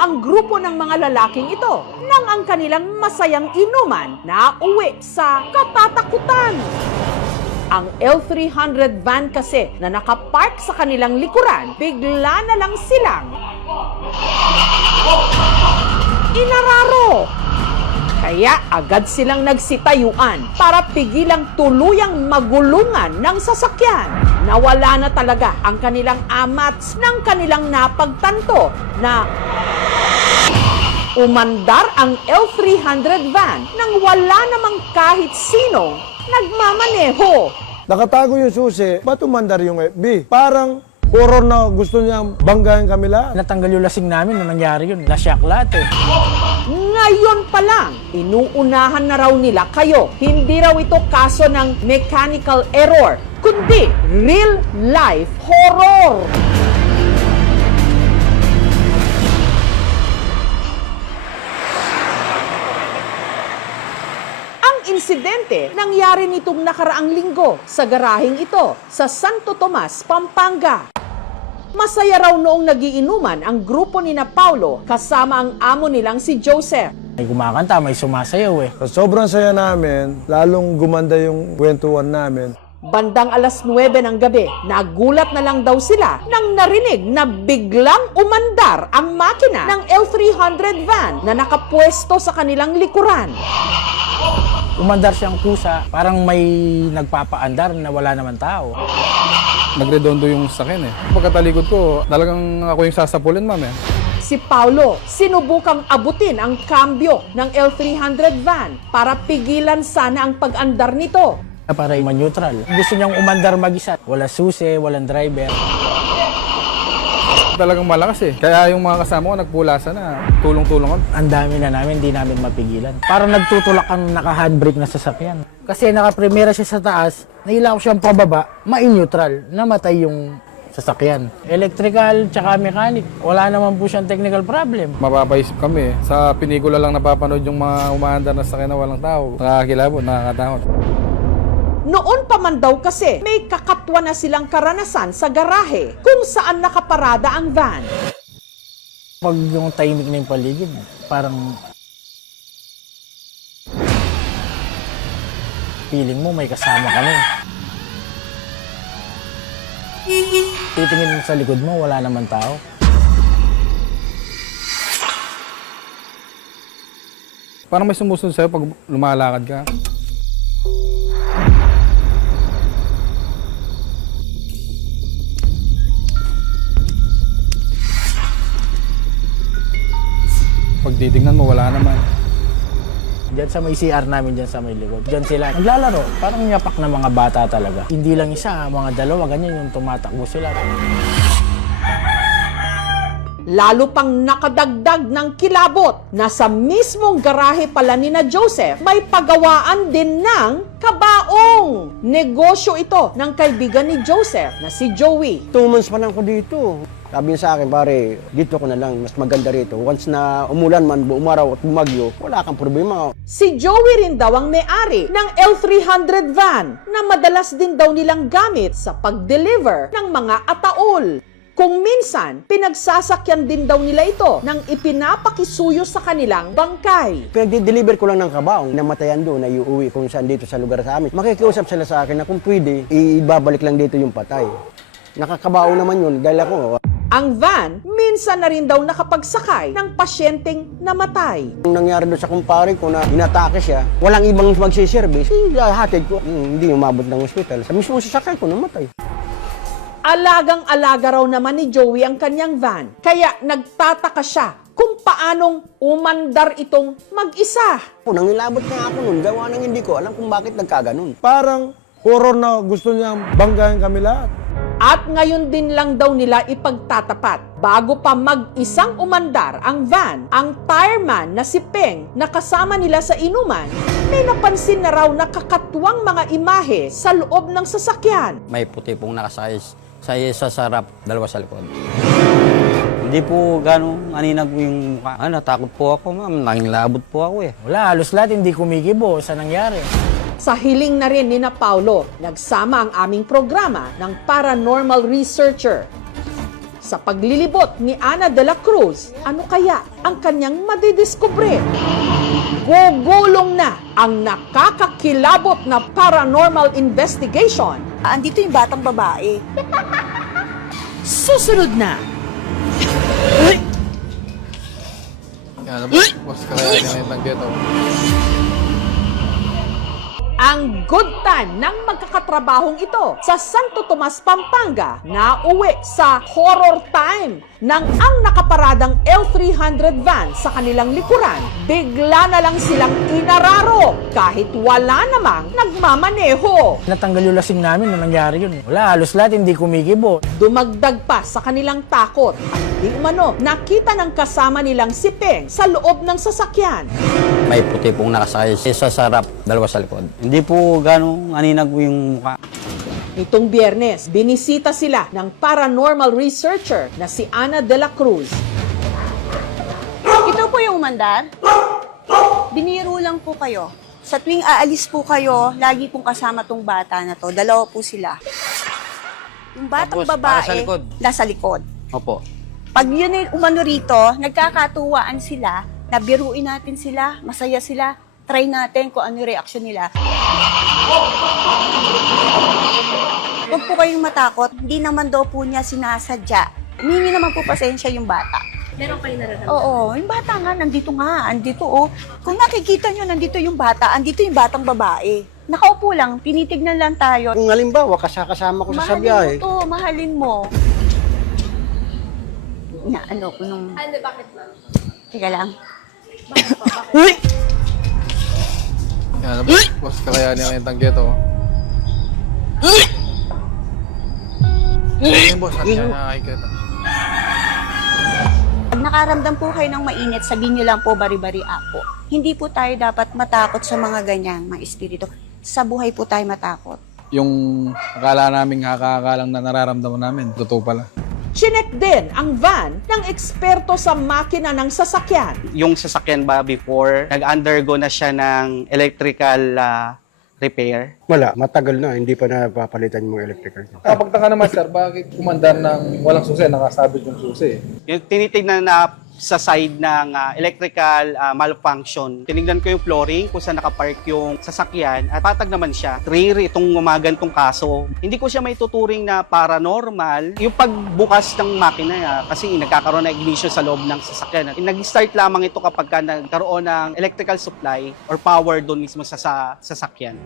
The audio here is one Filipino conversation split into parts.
Kasama ang grupo ng mga lalaking ito nang ang kanilang masayang inuman na uwi sa katatakutan. Ang L300 van kasi na nakapark sa kanilang likuran, bigla na lang silang inararo. Kaya agad silang nagsitayuan para pigilang tuluyang magulungan ng sasakyan. Nawala na talaga ang kanilang amats ng kanilang napagtanto na umandar ang L300 van nang wala namang kahit sinong nagmamaneho. Nakatago yung susi, ba't umandar yung FB? Parang horror na gusto niya banggayan kami lahat. Natanggal yung lasing namin nung nangyari yun. Na-shock lahat eh. Ngayon pa lang, inuunahan na raw nila kayo. Hindi raw ito kaso ng mechanical error, kundi real-life horror. Insidente nangyari nitong nakaraang linggo sa garaheng ito sa Santo Tomas, Pampanga. Masaya raw noong nagiinuman ang grupo ni na Paulo kasama ang amo nilang si Joseph. May kumakanta, may sumasayaw eh. Sa sobrang saya namin, lalong gumanda yung kwentuhan namin. Bandang alas 9 ng gabi, nagulat na lang daw sila nang narinig na biglang umandar ang makina ng L300 van na nakapwesto sa kanilang likuran. Umandar siyang kusa, parang may nagpapaandar na wala naman tao. Nagredondo yung sakin eh. Pagkatalikod ko, talagang ako yung sasapulin, ma'am eh. Si Paulo, sinubukang abutin ang kambyo ng L300 van para pigilan sana ang pag-andar nito. Para ma-neutral. Gusto niyang umandar mag-isa. Wala susi, walang driver. Talagang malakas eh. Kaya yung mga kasama ko nagpulasan na, tulong-tulong kami. Ang dami na namin, hindi namin mapigilan. Parang nagtutulak ang naka-handbrake na sasakyan. Kasi naka-primera siya sa taas, nahila ko siyang pababa, ma-neutral, namatay yung sasakyan. Electrical tsaka mechanic, wala naman po siyang technical problem. Mapapaisip kami eh. Sa pinikula lang napapanood yung mga umaandar na sakyan na walang tao. Nakakakilabot, nakakatakot. Noon pa man daw kasi may kakatwa na silang karanasan sa garahe kung saan nakaparada ang van. Pag yung tahimik na yung paligid, parang feeling mo may kasama ka na. Titingin mo sa likod mo, wala naman tao. Parang may sumusunod sa'yo pag lumalakad ka. Pag titignan mo, wala naman. Diyan sa may CR namin, diyan sa may likod. Diyan sila naglalaro. Parang yapak na mga bata talaga. Hindi lang isa, mga dalawa, ganyan yung tumatakbo sila. Lalo pang nakadagdag ng kilabot na sa mismong garahe pala ni na Joseph, may pagawaan din ng kabaong. Negosyo ito ng kaibigan ni Joseph na si Joey. 2 months pa lang ko dito. Sabi niya sa akin, pare, dito ko na lang, mas maganda rito. Once na umulan man, umaraw at bumagyo, wala kang problema. Si Joey rin daw ang may-ari ng L300 van na madalas din daw nilang gamit sa pag-deliver ng mga ataol. Kung minsan, pinagsasakyan din daw nila ito nang ipinapakisuyo sa kanilang bangkay. Pinag-deliver ko lang ng kabaong, namatayan doon, na iuwi kung saan dito sa lugar sa amin. Makikiusap sila sa akin na kung pwede, ibabalik lang dito yung patay. Nakakabaong naman yun, dahil ako, Ang van, minsan na rin daw nakapagsakay ng pasyenteng namatay. Nung nangyari doon sa kumpare ko na inatake siya, walang ibang magsiservice, hatid ko, hindi umabot ng ospital. Sa mismo sasakay ko, namatay. Alagang-alaga raw naman ni Joey ang kanyang van, kaya nagtataka siya kung paanong umandar itong mag-isa. Nangilabot nga ako nun, gawa ng hindi ko alam kung bakit nagkaganon. Parang horror na gusto niya banggayan kami lahat. At ngayon din lang daw nila ipagtatapat. Bago pa mag-isang umandar ang van, ang fireman na si Peng na kasama nila sa inuman, may napansin na raw na kakatuwang mga imahe sa loob ng sasakyan. May puti pong nakasakay sa isa sa harap, dalawa sa likod. Hindi po gano'ng aninag po yung mukha. Natakot po ako, ma'am. Nangilabot po ako eh. Wala, halos lahat hindi kumikibo sa nangyari. Sa hiling na rin ni na Paulo, nagsama ang aming programa ng paranormal researcher. Sa paglilibot ni Ana de la Cruz, ano kaya ang kanyang madidiskubre? Gugulong na ang nakakakilabot na paranormal investigation. Andito yung batang babae. Susunod na! Yan, boss, kakayanin ng ghetto. Ang good time ng magkakatrabahong ito sa Santo Tomas, Pampanga na uwi sa horror time nang ang nakaparadang L300 van sa kanilang likuran, bigla na lang silang inararo kahit wala namang nagmamaneho. Natanggal yung lasing namin na nangyari yun. Wala, halos lahat hindi kumikibo. Dumagdag pa sa kanilang takot at di umano nakita ng kasama nilang si Peng sa loob ng sasakyan. May puti pong nakasakay. Isa sa harap, dalawa sa likod. Hindi po gano'ng aninag yung mukha. Nitong Biyernes, binisita sila ng paranormal researcher na si Ana de la Cruz. Ito po yung umandar. Biniro lang po kayo. Sa tuwing aalis po kayo, lagi pong kasama tong bata na to. Dalawa po sila. Yung batang Tapos, para babae, sa likod. nasa likod. Opo. Pag yun ay umano rito, nagkakatuwaan sila, nabiruin natin sila, masaya sila, try natin kung ano yung reaksyon nila. Huwag po kayong matakot, hindi naman daw po niya sinasadya. Hindi naman po pasensya yung bata. Meron kayo nararamdaman? Oo, yung bata nga, andito oh. Kung nakikita nyo, nandito yung bata, andito yung batang babae. Nakaupo lang, tinitignan lang tayo. Kung halimbawa, kasama ko sa biyahe, Mahalin mo to, mahalin mo. Na, ano ko nung... Ano, bakit ma'am? Teka lang. Yan, boss, kakayanin ng ghetto. Yan, boss, at yan nakakikita. Pag nakaramdam po kayo ng mainit, sabihin nyo lang po bari-bari apo. Hindi po tayo dapat matakot sa mga ganyan, mga espiritu. Sa buhay po tayo matakot. Yung akala namin nakakakalang na nararamdaman namin, totoo pala. Chinek din ang van ng eksperto sa makina ng sasakyan. Yung sasakyan ba before, nag-undergo na siya ng electrical repair. wala, matagal na, hindi pa napapalitan yung mga electrical. Kapagtaka naman, sir, bakit kumandar ng walang susi, nakasabit yung susi? Yung tinitignan na sa side ng electrical malfunction. Tinignan ko yung flooring kung saan nakapark yung sasakyan at patag naman siya. Rare itong umagantong kaso. Hindi ko siya may tuturing na paranormal. Yung pagbukas ng makina kasi nagkakaroon ng ignition sa loob ng sasakyan. Nag-start lamang ito kapag nagkaroon ng electrical supply or power doon mismo sa sasakyan.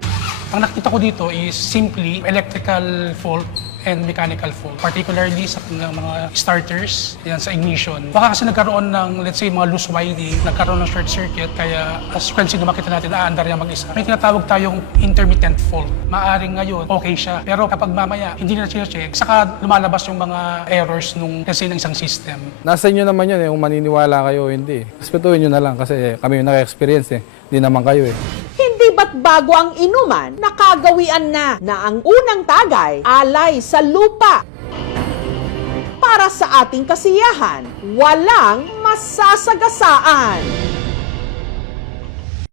Ang nakita ko dito is simply electrical fault and mechanical fault. Particularly sa mga starters, yan sa ignition. Baka kasi nagkaroon ng, let's say, mga loose wiring, nagkaroon ng short circuit, kaya as frequency na makita natin, aandar niya mag-isa. May tinatawag tayong intermittent fault. Maaring ngayon, okay siya. Pero kapag mamaya, hindi na check, saka lumalabas yung mga errors nung, let's say, ng isang system. Nasa inyo naman yun, kung maniniwala kayo o hindi. Respetuhin nyo na lang kasi kami yung naka-experience Hindi naman kayo Hindi ba't bago ang inuman, nakagawian na ang unang tagay alay sa lupa? Para sa ating kasiyahan, walang masasagasaan.